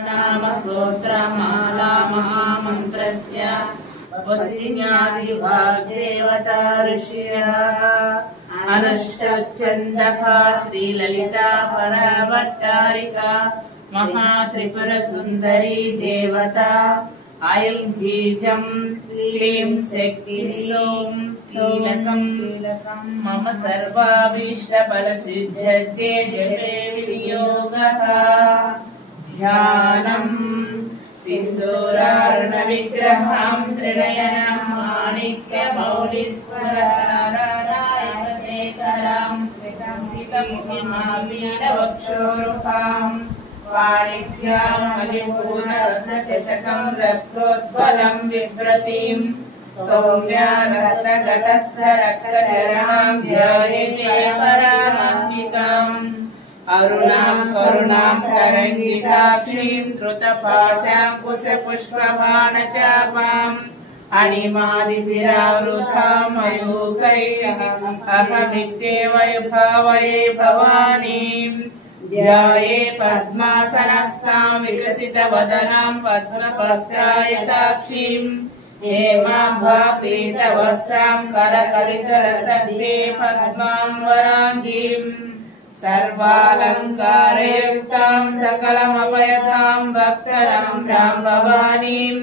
नामस्तोत्रमाला महामन्त्रस्य वसिन्यादिवाग्देवता ऋषयः अनष्टच्छन्दः श्रीललिता पराभट्टारिका महात्रिपुरसुन्दरी देवता ऐं बीजं क्लीं शक्तिं कीलकं मम सर्वाभीष्टफलसिद्ध्यर्थे जपे विनियोगः ध्यानम् सिन्दूरारुणविग्रहं त्रिनयनं माणिक्यमौलिस्वरनारायणशेखरं सितमुखिमापीनवक्षोरुहां वाणिभ्यां मलिपूर्णरत्नचषकं रक्तोद्बलं बिभ्रतीं सौम्यानस्तघटस्थरक्तचरणां ध्यायेते परामम्बिकाम् अरुणां करुणां तरङ्गिताक्षीं धृतपाशाङ्कुशपुष्पबाणचापाम् अणिमादिभिरावृतां मयूखैः अहमित्येव भावये भवानीं ध्याये पद्मासनस्तां विकसितवदनां पद्मपत्रायताक्षीं हेमाभापीतवस्त्रां करकलितरसक्ते पद्मां वराङ्गीं सर्वालङ्कारयुक्तां सकलमपयतां भक्तरं भ्रां भवानीं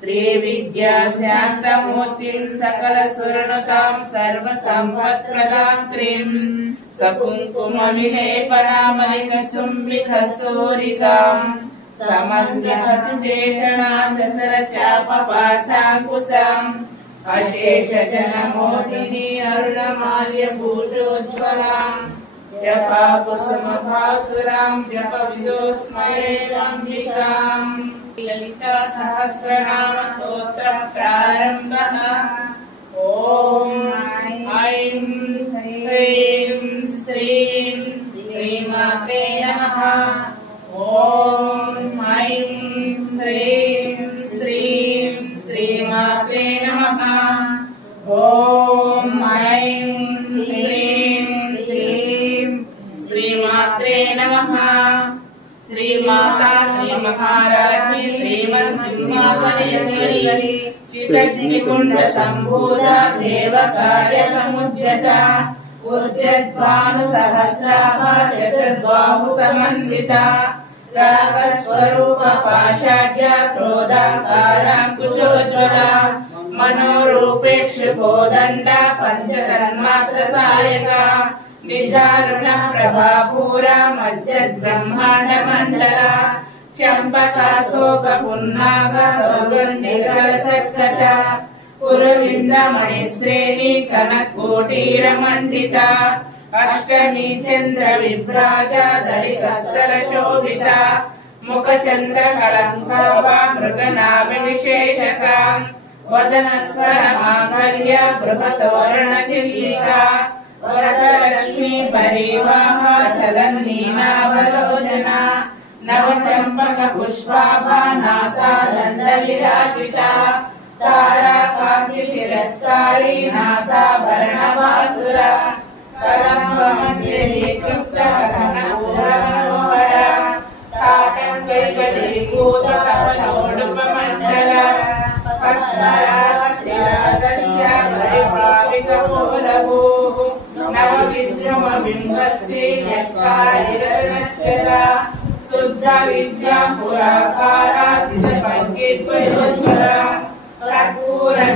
श्रीविद्याशान्तमूर्तिं सकलसुरनुतां सर्वसम्पत्प्रदात्रीं सकुङ्कुमविलेपनामलिकसुम्बिकस्तूरिकां समन्ध्यहसिशेषणाससरचापपाशाङ्कुशम् अशेषजनमोहिनी अरुणमाल्यभूषोज्ज्वलाम् जपाकुसुमभासुरां जपविदोस्मयेदम्बिकाम् ललिता सहस्रनाम स्तोत्र प्रारम्भः। ॐ ऐं ह्रीं श्रीं श्रीमात्रे नमः। ॐ ऐं ह्रीं श्रीं श्रीमात्रे नमः। ॐ ऐं ह्रीं श्रीं श्रीमात्रे नमः। श्रीमाता श्रीमहाराज्ञी श्रीमत्सिंहासनेश्वरी चिदग्निकुण्डसम्भूता देवकार्यसमुज्झता उज्जद्भानुसहस्राभा चतुर्बाहुसमन्विता रागस्वरूपपाषाढ्या क्रोधाकाराङ्कुशोज्ज्वला मनोरूपेक्षुकोदण्डा पञ्चतन्मात्रसायका विचारुण प्रभापूरा मज्जद्ब्रह्माण्डमण्डला चम्पकाशोकपुन्नागा सौगन्धिकलसत्कचा पुरविन्दमणिश्रेणी कनकोटीरमण्डिता अष्टमी चन्द्रविभ्राजा दलिकस्तरशोभिता मुखचन्द्रकलङ्काभा मृगनाभिविशेषका वदनस्वरमाङ्गल्य बृहतोरणचिल्लिका वरलक्ष्मी परिवाह चलन्नीनावलोचना नवचम्पक पुष्पाभा नासा दण्डविराजिता ताराकान्ति तिरस्कारी नासाभरणवासुरा कदम्बमध्ये क्लुप्तकनपूरमनोहरा ताटङ्कैकटीभूतकपनोडुपमण्डला पद्मरागस्यादस्य परिभावितपोलभूः नवविद्रुमबिम्बस्य यत्कारिरत्नच्चला शुद्धविद्या पुराकारा दिदपङ्किद्वयोज्ज्वला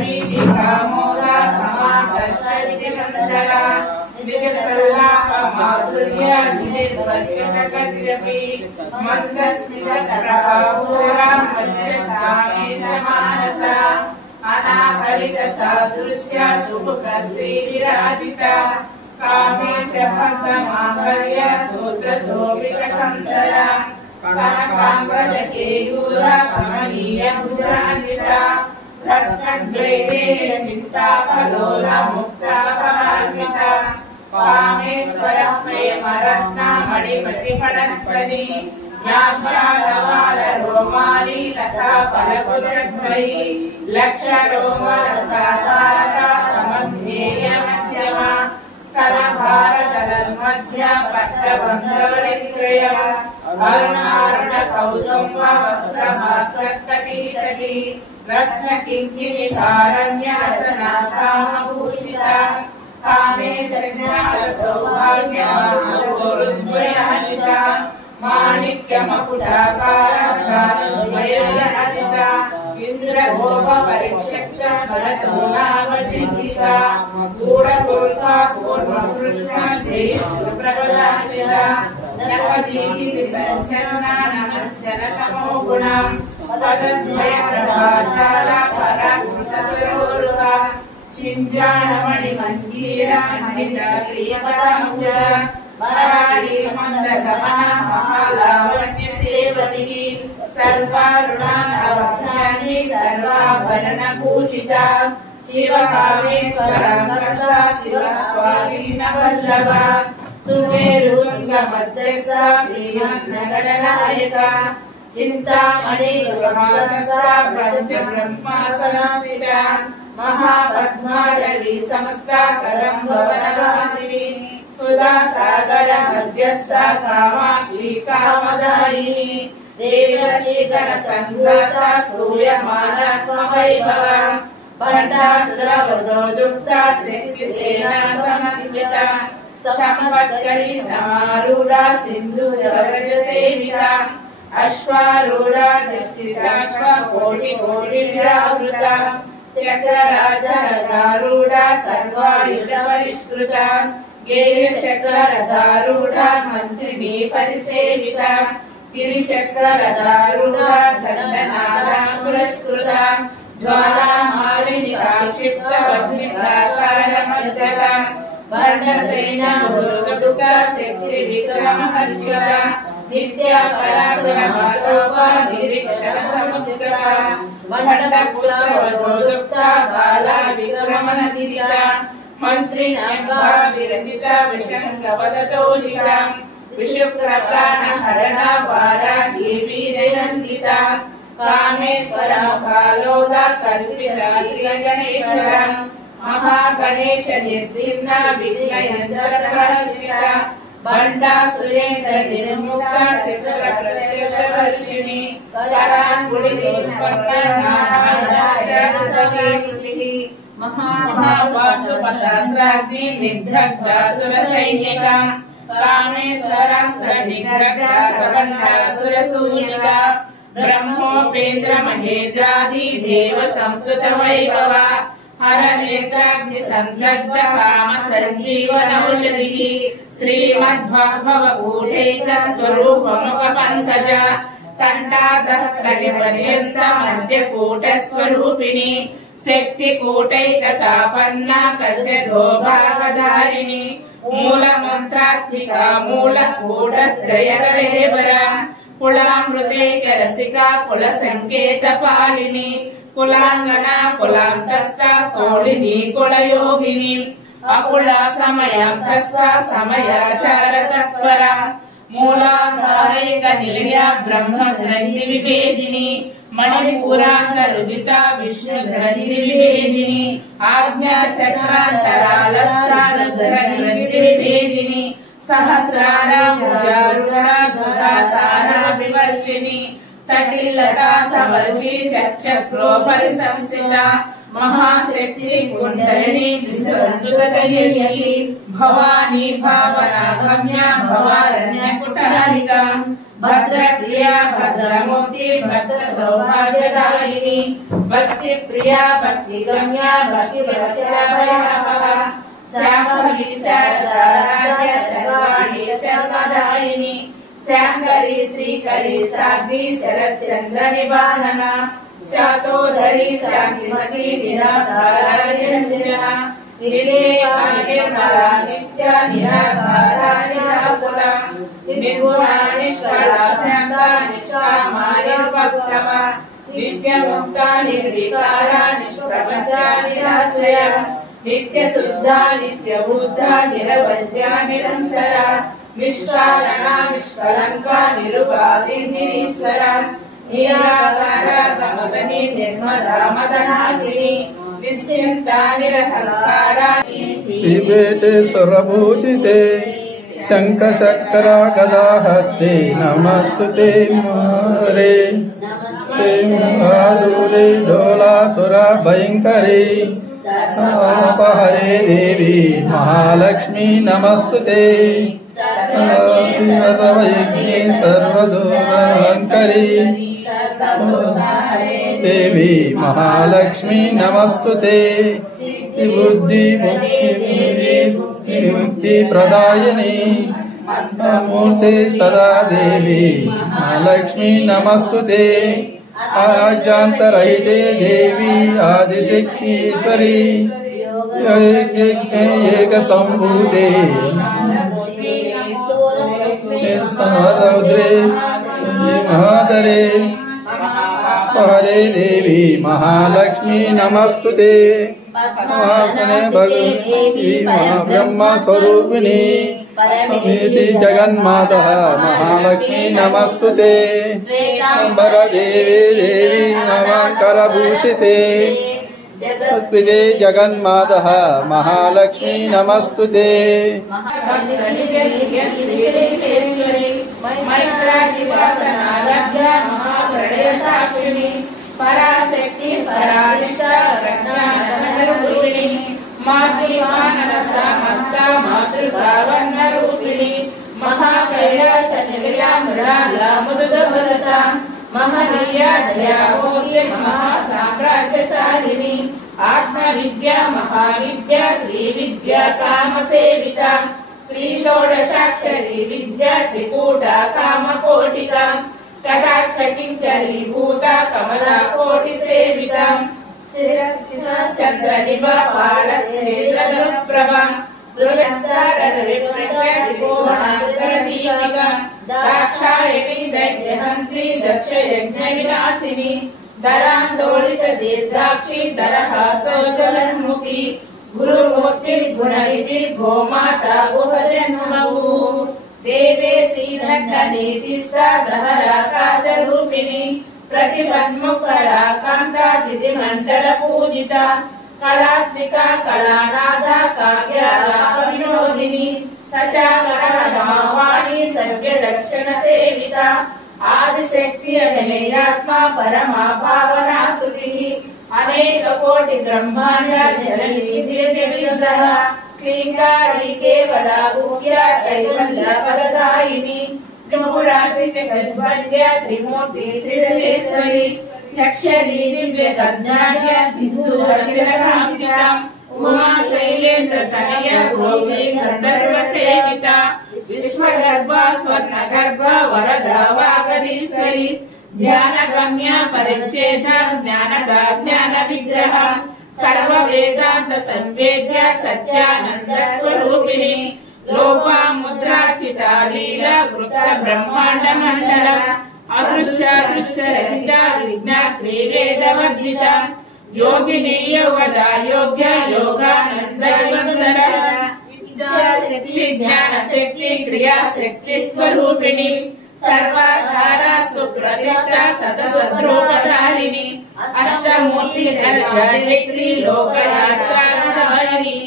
कर्पूरवीथिकामोदा समाकर्षतिमण्डला निजसल्लापमाधुर्या निजध्वजतकच्चपि मन्दस्मितप्रभापूरा मज्जगामी समानसा अनाकलितसादृश्या शुभकश्रीविराजिता कामेशभङ्गमाङ्गल्य सूत्रशोभितकन्दरा कनकाङ्गदकेयूरा कमनीयभुजान्विता रत्नग्रैः चिन्ताकलोला मुक्तापहार्मिता कामेश्वरः प्रेमरत्नामणिप्रतिपणस्पति ज्ञानबालरोमाली लता फलकुलध्वयी लक्षरोमलतारता समध्येय मध्यमा स्तनभारतलन्मध्य पट्टबन्धवलिक्रय అరుణారుణ కౌశంబ వస్త్ర భాస్కర్కటీతటీ రత్న కింకిణి ధారణ్య రసనాకామభూషిత కామే సజ్ఞాత సౌభాగ్య గోరుద్వయానిత మాణిక్య మకుటాకార ఇంద్రగోప పరిక్షిప్త స్మరతోనావచింతిత గూఢగోల్కా పూర్వకృష్ణ జైష్ణు ప్రబలాన్విత నవదీతి సంచలన నమచ్చన తమో గుణం పదద్వయ ప్రభాచార పరాకృత సరోరుహ సింజానమణి మంజీర మణిత శ్రీపదాంబుజ వరాళి మందగమన మహాలావణ్య సేవతి సర్వారుణానవధ్యాని సర్వాభరణ భూషిత శివకామేశ్వరాంగస శివస్వాధీన వల్లభ సుమేరు శృంగ మధ్యస్థ శ్రీమన్నగర నాయక చింతామణి బ్రహ్మాస పంచ బ్రహ్మాసనాసిత మహాపద్మాడవి సమస్త కదంబవనవాసిని సుధా సాగర మధ్యస్థ కామాక్షి కామదాయిని దేవశీగణ సంఘాత సూర్యమానాత్మ వైభవ భండాసురవదోదుక్త శక్తి సేనా సమన్విత సంపత్కరి సమారూఢ సింధూరవరజ సేవిత అశ్వారూఢ దర్శితాశ్వ కోటి కోటి విరావృత చక్రరాజరథారూఢ సర్వాయుధ పరిష్కృత గేయ చక్రరథారూఢ మంత్రిని పరిసేవిత గిరి చక్రరథారూఢ దండనాద పురస్కృత జ్వాలామాలిని కాక్షిప్త అగ్ని ప్రాకార మజ్జల వర్ణసేన మృదుక శక్తి విక్రమ హర్షిత నిత్య పరాక్రమలోప నిరీక్షణ సముచిత మండ పుత్రవధోదుక్త బాల విక్రమణదిత మంత్రి నాంగా విరచిత విషంగ పదతోషిత విశుక్ర ప్రాణ హరణ వారా దేవీ నందిత కామేశ్వర ముఖాలోక కల్పిత శ్రీ గణేశ్వరం మహాగణేశ నిర్విఘ్న విఘ్నయంత్ర ప్రహర్షిత బండా సురేంద్ర నిర్ముక్త శిశుర ప్రత్యక్ష దర్శిని కరాంగుడి ఉత్పన్న నారాయణ మహాపాశుపతాస్రాగ్ని నిగ్రహాసుర సైనిక కామేశ్వరాస్త్ర నిగ్రహాసుర శూన్యక బ్రహ్మోపేంద్ర మహేంద్రాది దేవ సంస్కృత వైభవ హర నేత్రాగ్ని సందగ్ధ కామ సంజీవనౌషధి శ్రీమద్భవ కూటైక స్వరూపముఖ పంకజ కంఠాదః కటి పర్యంత మధ్య కూట స్వరూపిణి శక్తి కూటైక తాపన్న ఖడ్గధో భావధారిణి మూల మంత్రాత్మిక మూల కూట త్రయకళేవర కులామృతైక రసిక కుల సంకేత పాలిని కులాంగన కులాంతస్థ కోళిని కులయోగిని అకుల సమయాంతస్థ సమయాచార తత్పర మూలాధారైక నిలయ బ్రహ్మ గ్రంథి విభేదిని మణిపురాంతరుదిత విష్ణు గ్రంథి విభేదిని ఆజ్ఞా చక్రాంతరాలస్సార గ్రంథి విభేదిని సహస్రార ముజారుణ సుధాసార వివర్షిణి తటిల్లతా సమర్చి చక్రో పరిసంసిత మహాశక్తి కుండలిని విసందుతయసి భవానీ భావనాగమ్య భవారణ్య కుటారిక భద్రప్రియ భద్రమూర్తి భద్ర సౌభాగ్యదాయిని భక్తి ప్రియ భక్తి గమ్య భక్తి వత్సభయాపహ శాంభవి శారదారాధ్య సర్వాణి సర్వదాయిని శాంకరి శ్రీకరి సాధ్వి శరత్చంద్ర నిబానన శాతోదరి శాంతిమతి నిరాధారార్యంజన నిర్మలా నిత్య నిరాధార నిరాకుల నిర్గుణ నిష్కళ శాంత నిష్కామా నిరుపక్రమ నిత్యముక్త నిర్వికార నిష్ప్రపంచ నిరాశ్రయ నిత్య శుద్ధ నిత్య బుద్ధ నిరవధ్య నిరంతర నిష్కారణ నిష్కళంక నిరుపాధి నిరీశ్వర నిరాకార కమదని నిర్మలా మదనాసిని నిశ్చింత నిరహంకార పిబేటే స్వరభూజితే शङ्खचक्रा गदाहस्ते नमस्तुते मोरे आरूरे ढोलासुरा भयङ्करी अपहरे देवी महालक्ष्मी नमस्तुते सर्वयज्ञे सर्वदुर्भयङ्करी देवी महालक्ष्मी नमस्तुते बुद्धि मुक्ति प्रदायिनी मूर्ते सदा देवी महालक्ष्मी नमस्तुते आज्ञान्तरहिते देवी आदिशक्तीश्वरी एकसम्भूते रौद्रे महादरे हरे देवी महालक्ष्मी नमस्तुते पद्मासने भगवती ब्रह्म स्वरूपिणी परमेशी जगन्माता महालक्ष्मी नमस्तुते अंबर देवी देवी नमकरभूषिते स्मृते जगन्माता महालक्ष्मी नमस्तुते पराशक्ति परानिष्ठा प्रज्ञानरूपिणी मातृमानसा मत्ता मातृभावन्नरूपिणी महाकैलास निलया मृणाला मुदुदभरता महनीया दया भोग्य महासाम्राज्यशालिनी आत्मविद्या महाविद्या श्रीविद्या कामसेविता श्री षोडशाक्षरी विद्या त्रिकूटा कामकोटिका कटाक्ष किंकरी भूता कमला कोटि सेविता चंद्र निभा पालस्येन्द्र प्रभा दीपिका दाक्षायणी दैत्यहंत्री दक्ष यज्ञ विनाशिनी दरांदोलित दीर्घाक्षी दरहासोज्ज्वलन्मुखी गुरुमूर्ति गुणनिधि गोमाता गुहजन्मभू देवे श्रीधन्यनीतिस्था दहराकाशरूपिणी प्रतिपन्मुखरा कांता दिदिमंडल पूजिता कलात्मिका कलानादा काव्यादा विनोदिनी सचाकरवाणी सर्व्य दक्षिण सेविता आदिशक्ति अनिलयात्मा परमा पावना कृति अनेक कोटि ब्रह्मांड जननी दिव्य विग्रह क्लींकारी केवला गुह्या कैवल्य परदायिनी त्रिपुराति जगद्वन्द्या त्रिमूर्ति सिद्धेश्वरी यक्षरी दिव्य कन्याढ्य सिंधुरतिरकांकिता उमा शैलेन्द्र तनय गौरी गंधर्व सेविता विश्वगर्भा स्वर्णगर्भा वरदा वागरीश्वरी ध्यान गम्या परिच्छेद ज्ञानदा ज्ञान विग्रह सर्व वेदांत संवेद्य सत्यानंद स्वरूपिणी लोपा मुद्रा चिता लीला वृत्त ब्रह्मांड मंडल अदृश्य दृश्य रहित विज्ञात्री वेद वर्जिता योगिनी योगदा योग्य योगानंद वंदन विद्याशक्ति ज्ञान शक्ति क्रिया शक्ति स्वरूपिणी सर्वाधारा सुप्रतिष्ठा सतसद्रूपधारिणी अष्टमूर्ति जयत्री लोकयात्रारणि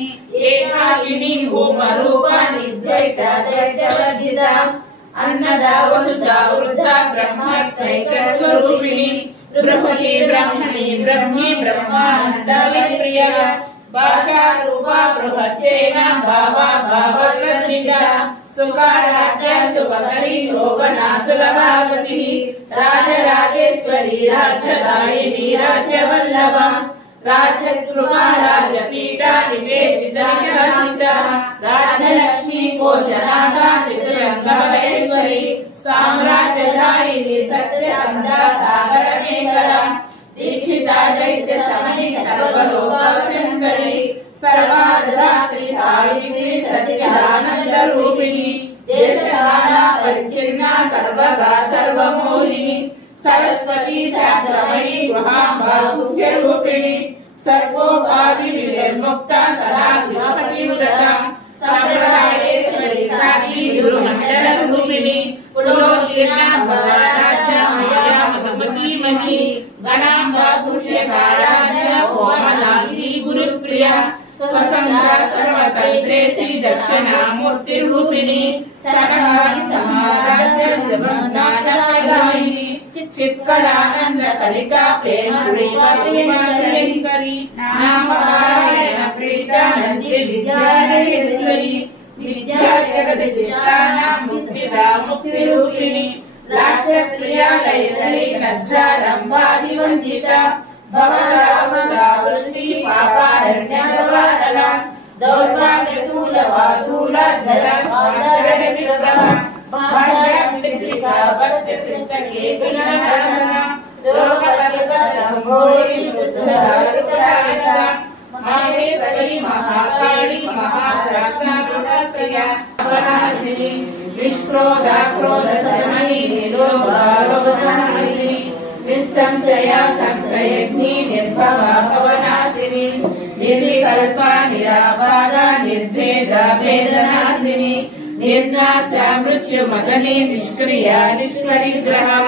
एकाकिनी भूमरूपा निर्द्वैता दैत्यवर्जिता अन्नदा वसुधा वृद्धा ब्रह्मैक्यस्वरूपिणी बृहती ब्रह्मणि ब्रह्मी ब्रह्मानंद विप्रिया भाषा रूपा बृहस्सेना भावा भाववर्जिता सुखाराध्य सुभकरी शोभना सुलभावती राजराजेश्वरी राजदायिनी राज्यवल्लभा राजकृपा राजपीठा निवेशिता राजलक्ष्मी कोशनाथा चित्ररंगमलेश्वरी साम्राज्यदायिनी सत्यसंधा सागर मेखला दीक्षिता दैत्य समनी सर्वलोकशंकरी सर्वाधात्री सावित्री सच्चिदानंद रूपिणी देशकाला परिच्छिन्ना सर्वगा सर्वमूलिनी सरस्वती शास्त्रमयी गृहांबा गुह्य रूपिणी सर्वोपाधि विनिर्मुक्ता सदा शिवपतिव्रता संप्रदायेश्वरी सागी गुरुमंडल रूपिणी पुरोदीर्णा भगवाराध्या माया मधुमती मही गणांबा पुष्यकाराध्या कोमलांगी गुरुप्रिया स्वसंगा सर्व सर्वतन्त्रेसी दक्षिणामूर्तिरूपिणी सकलानि समाराध्य सुभज्ञानप्रदायिनी चित्कलानंद कलिका प्रेम प्रियंकरी नामपारायण प्रीतानंदि विद्याधरेश्वरी विद्या जगत शिष्टानां मुक्तिदा मुक्तिरूपिणी लास्य प्रिया लयधरी लज्जालंबादिवंदिता भवदासुदा वृष्टि पापारण्यवानला दौर्भाग्यतूलवादूला जलमातरविप्रभा भाग्यचित्रिका भक्तचित्तकेतनकरणा लोकपरितम्भोळि वृद्धरुपरायिता महेश्वरी महाकाली महात्रासानुकस्तया वनासिनी विक्रोधा क्रोधसमयी निरोधारोधनासिनी निस्संशया संशयग्नि निर्भवा भवनासिनी निर्विकल्पा निराबाधा निर्भेदा भेदनासिनी निर्नाशा मृत्युमदने निष्क्रिया निष्परिग्रहा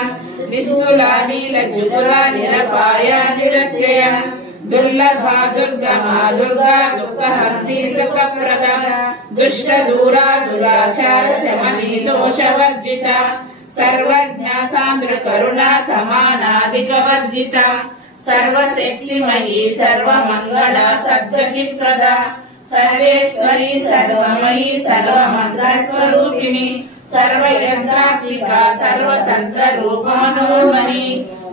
निस्तुला नीलजुगुला निरपाया निरत्यया दुर्लभा दुर्गमा दुर्गा दुःखहस्ती सुखप्रदा दुष्टदूरा दुराचार शमनी दोषवर्जिता सर्वज्ञा सान्द्र करुणा समानाधिकवर्जिता सर्वशक्तिमयी सर्वमंगला सद्गतिप्रदा सर्वेश्वरी सर्वमयी सर्वमंगलस्वरूपिणी सर्वयंत्रात्मिका सर्वतंत्र रूपमनोन्मनी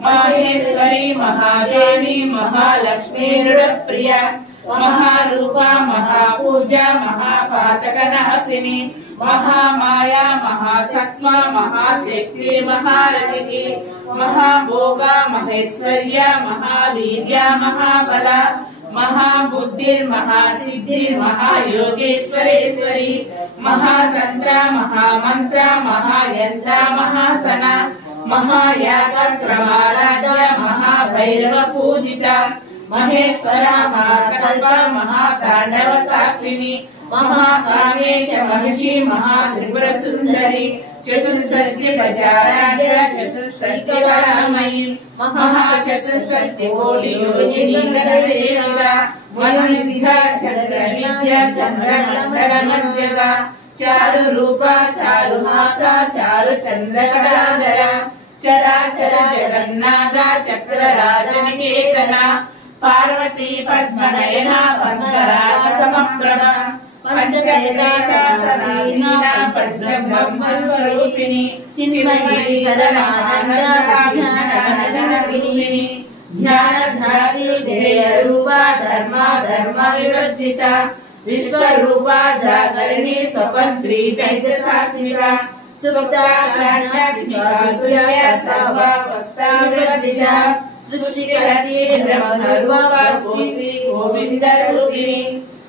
महेश्वरी महादेवी महालक्ष्मी नृप्रिया महारूपा महापूजा महापातकनाशिनी महामाया महासत्मा महाशक्ति महारथिकी महाभोगा महेश्वर्या महावीर्या महाबला महाबुद्धिर्महासिद्धिर्महायोगेश्वरेश्वरी महातंत्र महामंत्र महायंत्र महासना महायागक्रमाराध्य महाभैरव पूजिता महेश्वरा महाकल्पा महातांडव साक्षिणी महाकामेश महिषी महात्रिपुर सुंदरी चतुष्षष्टि प्रचाराध्य चतुष्षष्टि बलमयी महाचतुष्षष्टि कोटि योगिनी सेविता वनविद्या चंद्र विद्या चंद्रमंडल मज्जगा चारु रूपा चारु मासा चारु चंद्र कलाधरा चराचर जगन्नाथ चक्र राजनिकेतना पार्वती पद्मनयना पद्मराग समप्रभा पंचैरासनासीना पंचब्रह्मस्वरूपिणी चिन्मयी गणनादनाभिनी ध्यानधारी ध्येय रूपा धर्मा धर्म विवर्जिता विश्वरूपा जागरणी स्वतंत्री दैत्य सात्विका सुप्ता प्राणात्मिका तुल्या सभावस्था विवर्जिता सृष्टिकर्त्री ब्रह्मरूपा गोविंद रूपिणी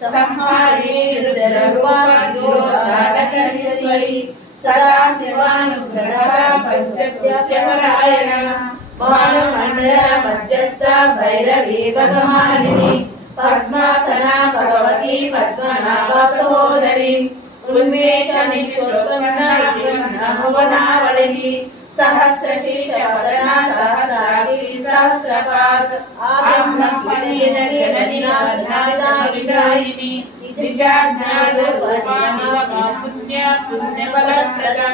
संहारिणी रुद्ररूपा निरोधाधकरीश्वरी सदा शिवानुग्रहा पंचकृत्यपरायणा भानुमण्डल मध्यस्थ भैरवी भगमालिनी पद्मासना भगवती पद्मनाभ सहोदरी उन्मेषनिक्षोत्पन्ना भुवनावलिनी सहस्रशीर्षवदना सहस्राक्षी सहस्रपाद आब्रह्मणेन जननी पुण्यफलप्रदा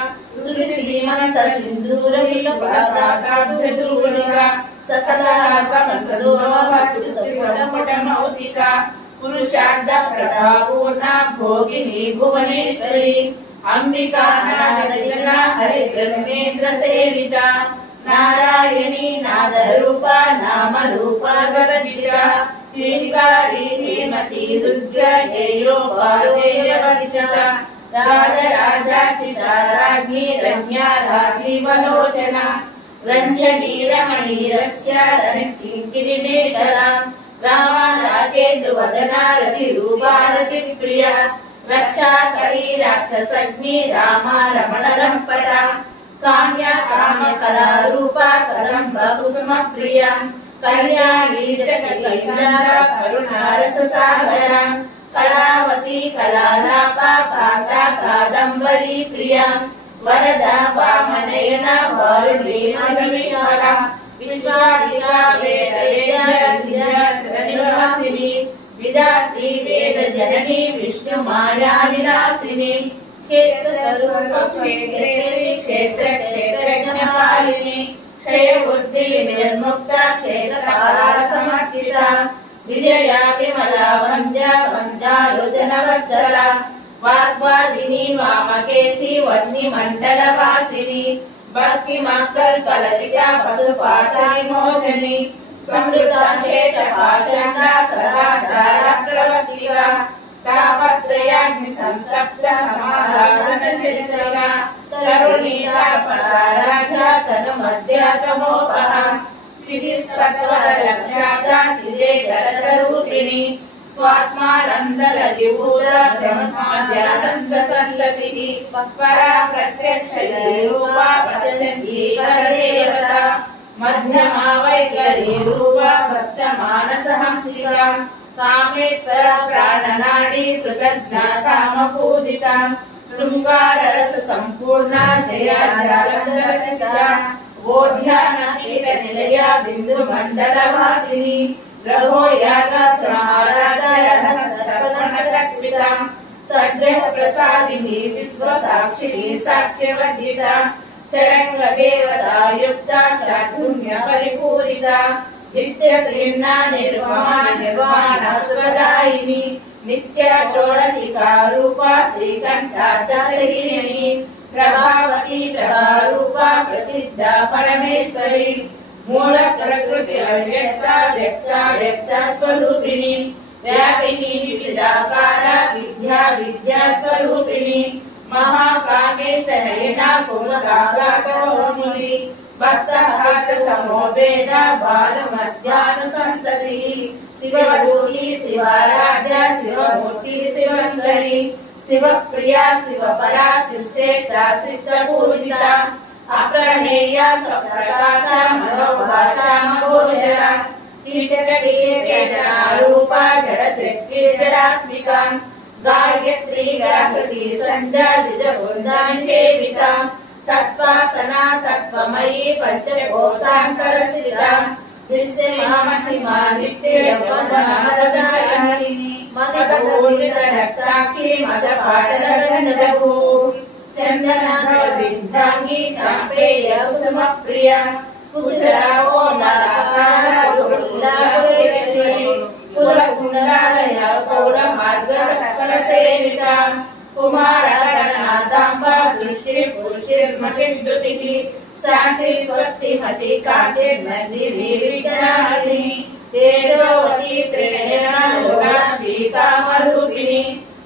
श्रीमंत सिंधूर विलपादाब्जदूलिका ससदातमसदोमौतिका पुरुषार्थ प्रभा पूर्णा भोगिनी भुवनेश्वरी अंबिका नारदजना हरि ब्रह्मेन्द्र सेविता नारायणी नादरूपा नाम रूपा वर्जिता ह्रींकारी ह्रीमती रुद्र हेयो पादेयवर्जिता राजराजाचिता राज्ञी रम्या राजीवलोचना रञ्जनी रमणीरस्य रणकिङ्किरीमेखला रामाकेतुवदना रतिरूपा रतिप्रिया रक्षाकरी राक्षसग्नि रामा रमणलम्पटा काम्या कामकलारूपा कदम्ब कुसुमप्रिया कल्याणी जगदीन्द्रा करुणारससागरा कलावती कलालापा कान्ता कादम्बरी प्रिया वरदा वामनयना वारुणी मधुविमला विश्वादिका वेदवेद्या सदनिवासिनी विदाति वेद जननी विष्णु माया विलासिनी क्षेत्र स्वरूप क्षेत्रे क्षेत्र क्षेत्रज्ञपालिनी क्षय बुद्धि निर्मुक्ता क्षेत्रपाला समर्चिता विजया विमला वन्द्या वन्द्यालोचनवत्सला वाग्वादिनी वामकेशी वह्नि मण्डलवासिनी भक्ति कल्पलतिका पशुपाशविमोचनी समृद्धा शेष पाषण्डा सदाचार प्रवर्तिका तापत्रयाग्नि संतप्त समाधान चित्रिका तरुणीता प्रसाराध्या तनु मध्यातमोपहा चिदिस्तत्वलक्षाता चिदेकरस्वरूपिणी स्वात्मानन्दलविभूत ब्रह्माद्यानन्द सन्ततिः परा प्रत्यक्ष रूपा पश्यन्ती परदेवता मध्यमा वैखरी रूपा वर्तमानसहंसिका कामेश्वर प्राणनाडी कृतज्ञा कामपूजिता शृंगार रस संपूर्णा जया जालंधरसिता वोढ्यान कीट निलया बिंदु मंडल वासिनी ग्रहो यागा क्रमाराधया सग्रह प्रसादिनी विश्व साक्षिणी साक्ष्यवदिता षडंग देवता युक्ता षड्गुण्य परिपूरिता नित्य क्लीन्ना निर्ममा निर्वाण स्वदायिनी नित्य षोडशिका रूपा श्रीकंठाचरिणी प्रभावती प्रभारूपा प्रसिद्धा परमेश्वरी मूल प्रकृति अव्यक्ता व्यक्ता व्यक्ता स्वरूपिणी व्यापिनी विविधाकार विद्या विद्या स्वरूपिणी महाकामे सहयना कुमदागातमोहिनी भक्तहातमो वेद बालमध्यानुसन्ततिः शिवदूती शिवाराध्या शिवमूर्ति शिवंकरी शिवप्रिया शिवपरा शिष्टेष्टा शिष्टपूजिता अप्रमेया स्वप्रकाशा मनोभाषा महोदया चीचकी चेतनारूपा जडशक्ति जडात्मिका गायत्री व्याहृति संध्या द्विजवृन्दानिषेविता तत्त्वासना तत्त्वमयी पंचकोशान्तरसिता निस्सिंहमहिमा नित्ययौवनरसायिनी मदपूर्णितरक्ताक्षी मदपाटलगण्डभू चन्दनादिग्धाङ्गी चाम्पेय कुसुमप्रिया कुशलावो नलाकारा कुलाकुलेश्वरी कुलकुण्डालया कौलमार्गकलसेविता कुमारगणनाथाम्बा दृष्टिर्पुष्टिर्मतिर्दुतिः शान्ति स्वस्ति मति कान्तिर्नन्दिर्विघ्नाशिनी तेजोवती त्रिनयना कामरूपिणी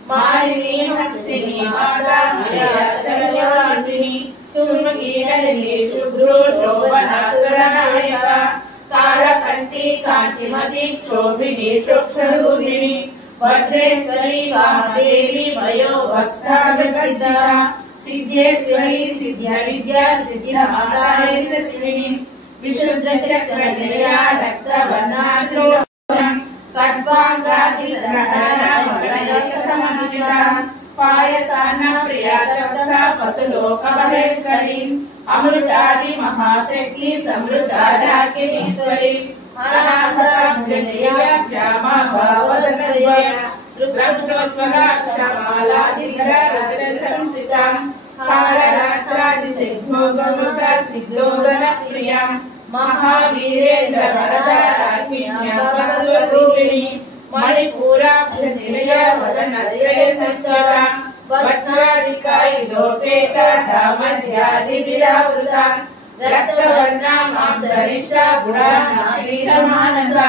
मालिनी हंसिनी माता मयाचलवासिनी शुम्भगी नलिनी शुभ्रो शोभना सुरनायिका कालकण्ठी कान्तिमती क्षोभिनी सूक्ष्मरूपिणी वज्रेश्वरी वामदेवी वयोवस्थाभिता सिद्धेश्वरी सिद्ध्या विद्या सिद्धिमाता यशस्विनी विशुद्ध चक्र निलया रक्तवर्णाश्लोकम् खड्वाङ्गादिग्रहणा पायसान्न प्रिया तपसा पशुलोकभयङ्करी अमृतादि महाशक्ति समृद्धा डाकिनीश्वरी अनाथाञ्जनेया श्यामा भावदनया रुद्रोत्पला क्षमालादिग्रहरत्नसंस्थिता कालरात्रादिसिद्धोगमुता सिद्धोदनप्रिया महावीरेन्द्र वरदाराकिन्यापस्वरूपिणी मणिपूराक्षनिलया वदनत्रयसङ्करा वस्त्रादिकायुधोपेता धामध्यादिविरावृता रक्तवर्णा मांसरिष्टा गुणानालीतमानसा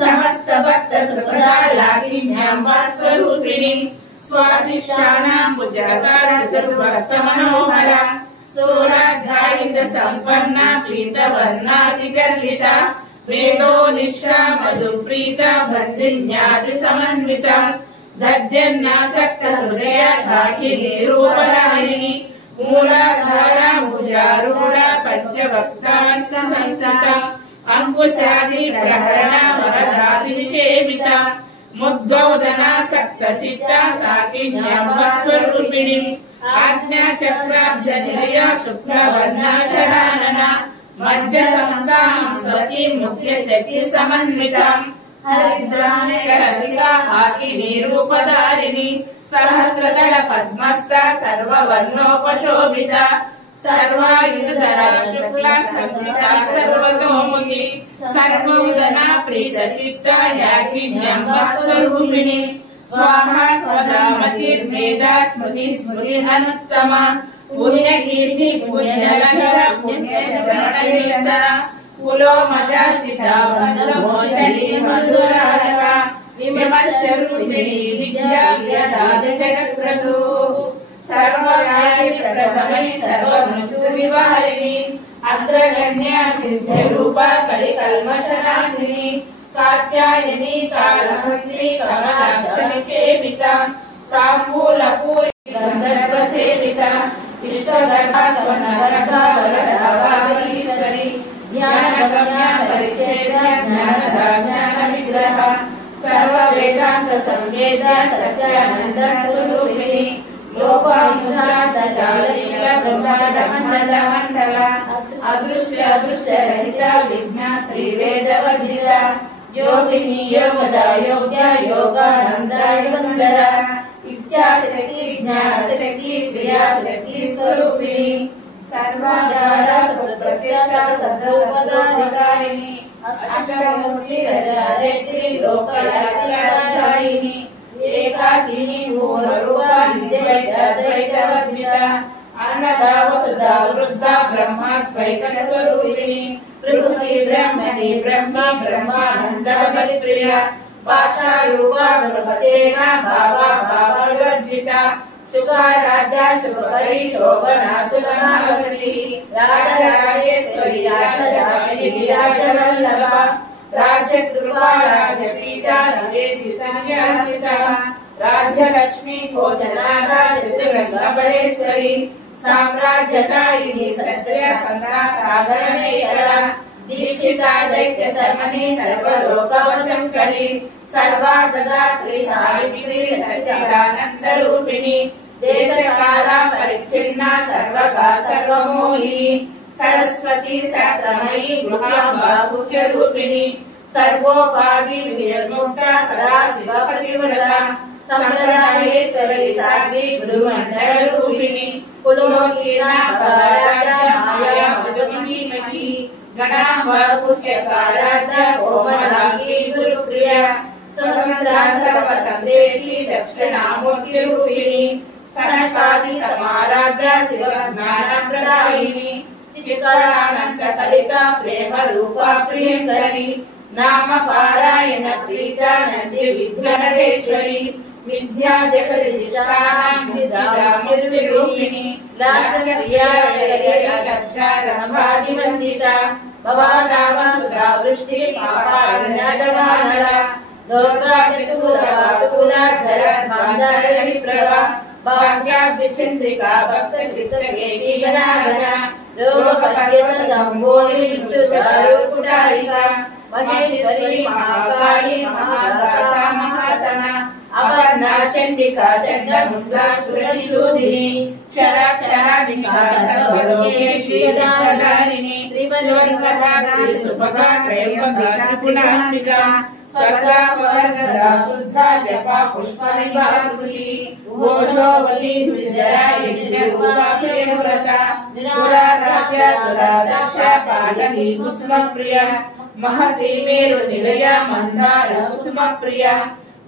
समस्त भक्त सुखदा लाकिन्याम्बा स्वरूपिणी स्वादिष्ठानाम्बुजगारभक्तमनोहरा सोराध्यायित सम्पन्ना पीतवर्णादिगर्विता वेदो निष्ठा मधुप्रीता बन्धिन्यादि समन्विता दद्यन्नासक्त हृदय ढाकिनी रूपधारिणी मूलाधारा भुजारूढा पंचवक्ता संसिता अंकुशादि प्रहरणा वरदादि निषेविता मुद्गौदना सक्तचित्ता साकिन्याम्बस्वरूपिणी आज्ञा चक्राब्जनिलया शुक्लवर्णा षडानना मज्ज संस्थां सती मुख्य शक्ति समन्विता హరిద్రాణిక రసికా హాకిని రూపధారిణి సహస్రదళ పద్మస్థ సర్వవర్ణోపశోభిత సర్వాయుధర శుక్ల సంస్థిత సర్వతోముఖి సర్వోదన ప్రీత చిత్త యాజ్ఞ్యంబ స్వరూపిణి స్వాహా స్వదా మతిర్మేధా స్మృతి స్మృతి అనుత్తమ పుణ్యకీర్తి పుణ్యలంకర పుణ్యశ్రవణయుక్త పులోమజాచిత బంధమోచలి మధురాలక విమర్శరూపిణి విద్యా వ్యదాది జగత్ప్రసూ సర్వవ్యాధి ప్రసమై సర్వమృత్యు నివారిణి అగ్రగణ్య సిద్ధ రూప కలి కల్మషనాశిని కాత్యాయని కాలహంత్రి కమలాక్ష నిషేవిత తాంబూల పూరి గంధర్వ సేవిత విశ్వగర్భ స్వర్ణగర్భ వరదావాగీశ్వరి జ్ఞానగమ్య పరిచ్ఛేద జ్ఞానద జ్ఞాన విగ్రహ సర్వ వేదాంత సంవేద సత్యానంద స్వరూపిణి లోపాముద్రాలీల బ్రహ్మాండ మండల మండల అదృశ్య అదృశ్య రహిత విజ్ఞా త్రివేద వజిత యోగిని యోగద యోగ్య యోగానంద యుగంధర ఇచ్ఛాశక్తి జ్ఞానశక్తి క్రియాశక్తి స్వరూపిణి సర్వాధార సుప్రతిష్ట సద్రూపదాధికారిణి అష్టమూర్తి రాజేత్రి లోకయాత్రాయిని ఏకాకిని పూర్వరూప నిత్యైకద్వైతవర్జిత అన్నదా వసుధా వృద్ధ బ్రహ్మాద్వైత స్వరూపిణి ప్రకృతి బ్రహ్మణి బ్రహ్మ బ్రహ్మానంద ప్రియ భాషా రూప బృహసేన భావా భావవర్జిత సుఖారాధ్య శుభకరి శోభనా సుగమావతి రాజరాజేశ్వరి రాజరాజి రాజవల్లభ రాజకృపా రాజపీఠ నరేశిత రాజ్యలక్ష్మి కోసలారాజేశ్వరి సామ్రాజ్యదాయిని సత్య సంగా సాగర నేతర దీక్షిత దైత్య సమని సర్వలోకవశంకరి సర్వాదాత్రి సావిత్రి సచ్చిదానంద రూపిణి దేశకాల పరిచ్ఛిన్న సర్వగా సర్వమోహిని సరస్వతి శాస్త్రమయీ గృహాంబా గుహ్య రూపిణి సర్వోపాధి నిర్ముక్త సదా శివ పతివ్రత సంప్రదాయేశ్వరి సాధ్వి గురుమండల రూపిణి కులోకీన మాయా మధుమహీమహి గణాంబ గుహ్యకారాధ కోమలాంగి గురుప్రియ స్వతంత్ర సర్వతంత్రేసి దక్షిణామూర్తి రూపిణి సనకాది సమారాధ్య శివ జ్ఞాన ప్రదాయిని చిత్కరానంద కలిత ప్రేమ రూప ప్రియంకరి నామ పారాయణ ప్రీత నంది విద్యానటేశ్వరి విద్యా జగదిష్టానాం నిర్విరూపిణి లాస్య ప్రియా రణభాది వందిత భవానామ సుధా వృష్టి పాపారణదవానర దుర్గా త్రిపుర జర మాందార విప్రవ భాగ్యాభిచంద్రిక భక్త చిత్తగేకి గణాగణ రోగ పరిత దంబోళి కుటారిక మహేశ్వరి మహాకాళి మహాగాసా మహాసన అపర్ణ చండికా చండముండా సురనిరోధిని క్షరాక్షరాభికా సర్వలోకేశ్వరీదారిణి త్రివలోకదాత్రి సుభగా త్రయంబకా త్రిపురాంబిక స్వర్గాపవర్గదా శుద్ధ జప పుష్ప నివాకులి ఘోషోవలి దుర్జరా యజ్ఞరూపా ప్రియవ్రత నిరారాధ్య దురాదర్శ పాటలి కుసుమ ప్రియ మహతి మేరు నిలయ మందార కుసుమ ప్రియ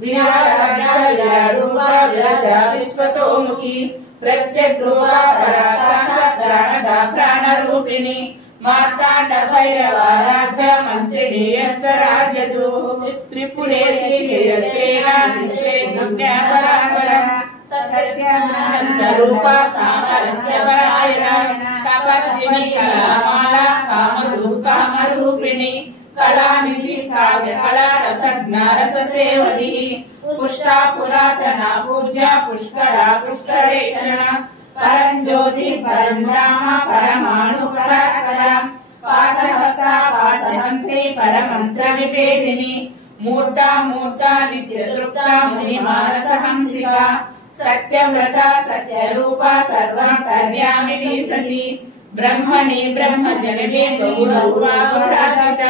విరారాధ్య విరారూప విరజ విశ్వతోముఖి ప్రత్యగ్రూప పరాకాశ ప్రాణద ప్రాణరూపిణి మార్తాండ భైరవారాధ్య మంత్రిణి యస్తరాజ్యతు త్రిపురేసి జయసేనా నిశ్చే గమ్య పరాపర సత్యానంద రూప సామరస్య పరాయణ తపత్రిణి కళామాల కామధూ కామరూపిణి కళానిధి కావ్య కళా రసజ్ఞ రస సేవతి పుష్టా పురాతన పూజ్య పుష్కర పుష్కరేషణ పరంజ్యోతి పరంధామ పరమాణు పరాకర పాశహస్త పాశహంత్రి పరమంత్ర విభేదిని మూర్తా మూర్తా నిత్యతృప్త ముని మానస హంసిక సత్యవ్రత సత్యరూప సర్వంతర్యామిని సతి బ్రహ్మణి బ్రహ్మజనని బహురూపా బుధాగత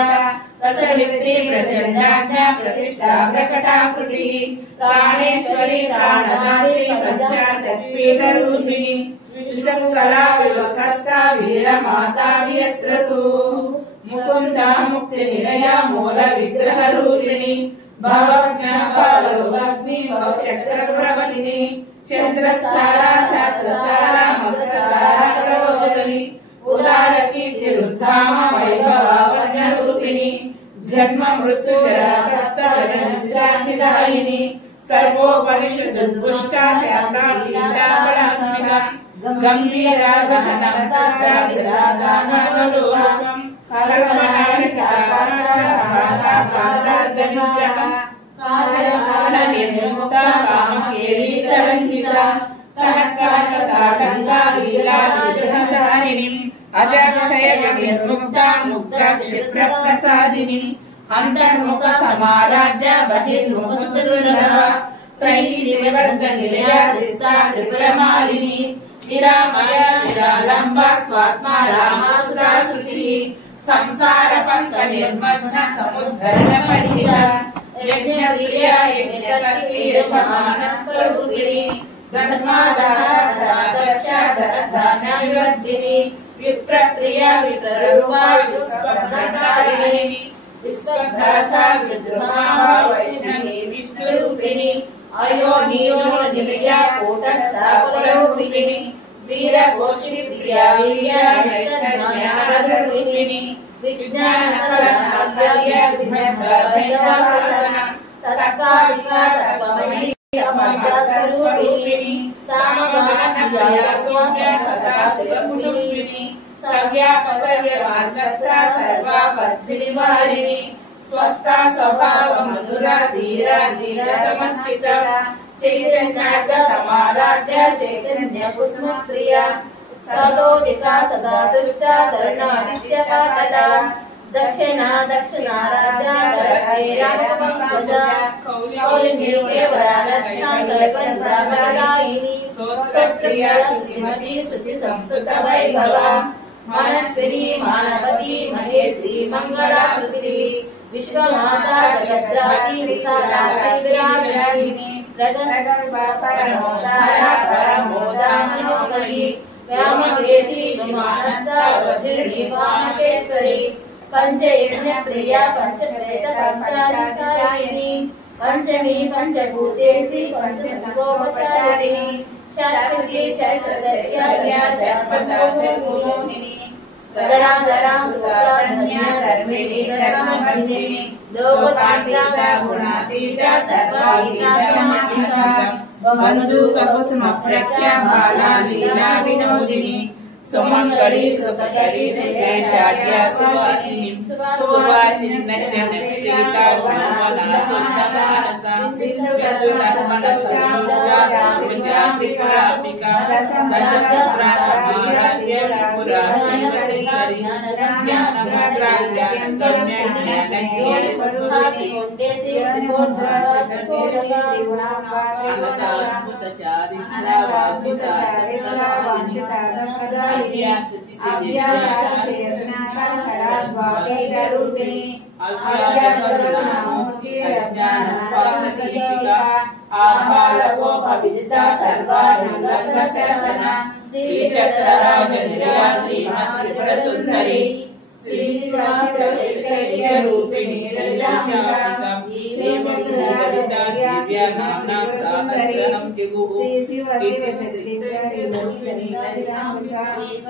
सवित्री प्रचंडाज्ञा प्रतिष्ठा प्रकटाकृति प्राणेश्वरी प्राणदात्री पंचाशत्पीठ रूपिणी विश्वकला विवक्षस्ता वीर माता व्यत्रसु मुकुंदा मुक्ति निलया मूल विग्रह रूपिणी भवज्ञ पावरोग्नि चक्र प्रवलिनी चंद्रसारा शास्त्रसारा मंत्रसारा प्रबोधनी उदार कीर्ति रुद्धाम वैभवावन्य रूपिणी जन्म मृत्यु जरा कर्ता जगन्निश्रान्तिदायिनी सर्वोपनिषदुद्गुष्टा शान्ता गीता बलात्मिका गंभीरा गहनस्तस्ता विरागानलोकम् कल्पनानिका कालादनिग्रहम् कालकाल निर्मुक्ता कामकेली तरंगिता कनकाटंगा लीला विग्रहधारिणी अजक्षय निर्मुक्ता मुक्ता क्षिप्र प्रसादिनी अंतर्मुख समाराध्य बहिर्मुख सुदुर्लभ त्रयीवर्ग निलया दिस्ता त्रिपुरमालिनी निरामया निरालंबा स्वात्मा रामासुरा श्रुति संसार पंक निर्मग्न समुद्धरण पंडिता यज्ञ क्रिया यज्ञ समान स्वरूपिणी धर्माधारधान्यविवर्धिनी विप्रप्रिया विप्ररूपा विश्वभ्रकारिणी विश्वदासा विद्रुमा वैष्णवी विष्णुरूपिणी अयोनियो निलया कूटस्था कुलरूपिणी वीरघोषि प्रिया वीर्या ज्ञानरूपिणी विज्ञानकलनाकर्य विभक्तभैरवासना तत्कालिका तत्त्वमयी स्वरूपिणी सामगानप्रिया सोम्या सदा शिवकुटुम्बिनी सव्यापसर्वमार्गस्था सर्वापद्भिनिवारिणी स्वस्था स्वभाव मधुरा धीरा धीर समर्चिता चैतन्यार्ग समाराध्य चैतन्य कुसुम प्रिया सदोदिका सदा तुष्टा धरणा नित्यकाटदा दक्षिणा दक्षिणाराध्या दक्षिणापंकजा कौलिनी केवलालक्ष्या कल्पनादायिनी स्तोत्रप्रिया श्रुतिमती श्रुति संस्कृत वैभवा मानस्विनी मानवती महेशी मंगलाकृति विश्वमाता जगद्धात्री विशालाक्षी विराजरागिनी परमोदारा परमोदा मनोमयी व्यामकेशी विमानस्था वज्रिणी वामकेश्वरी पंचयज्ञ प्रिया पंचप्रेत पंचाधिकारिणी पंचमी पंचभूतेशी पंचसुखोपचारिणी शाश्वती शाश्वतर्या शाश्वतोमिनी धराधरा सुधान्या धर्मिणी धर्मबन्धिनी लोकतान्त्रिका गुणातीता सर्वातीता समाहिता बंधुक कुसुम प्रज्ञा बाला लीला विनोदिनी सुमंगली सुखकरी शेषाढ्या सुवासिनी सुवासिनी नचनप्रीता गुणवना सुन्दमानसा विद्युतर्मणसुन्दराम्बिका दशपुत्रा समाराध्य त्रिपुरा शिवशङ्करी ज्ञानमुद्रा ज्ञानगम्य ज्ञानज्ञेय स्वरूपिणी चारित्रा वादिता आहारकोपविदिता सर्वानुगर्भशासना श्रीचक्रराजनिलया श्रीमात्रिपुरसुन्दरी श्रीरूपिणी ललिता दिव्या नाम्नां सहस्रनाम जिगुः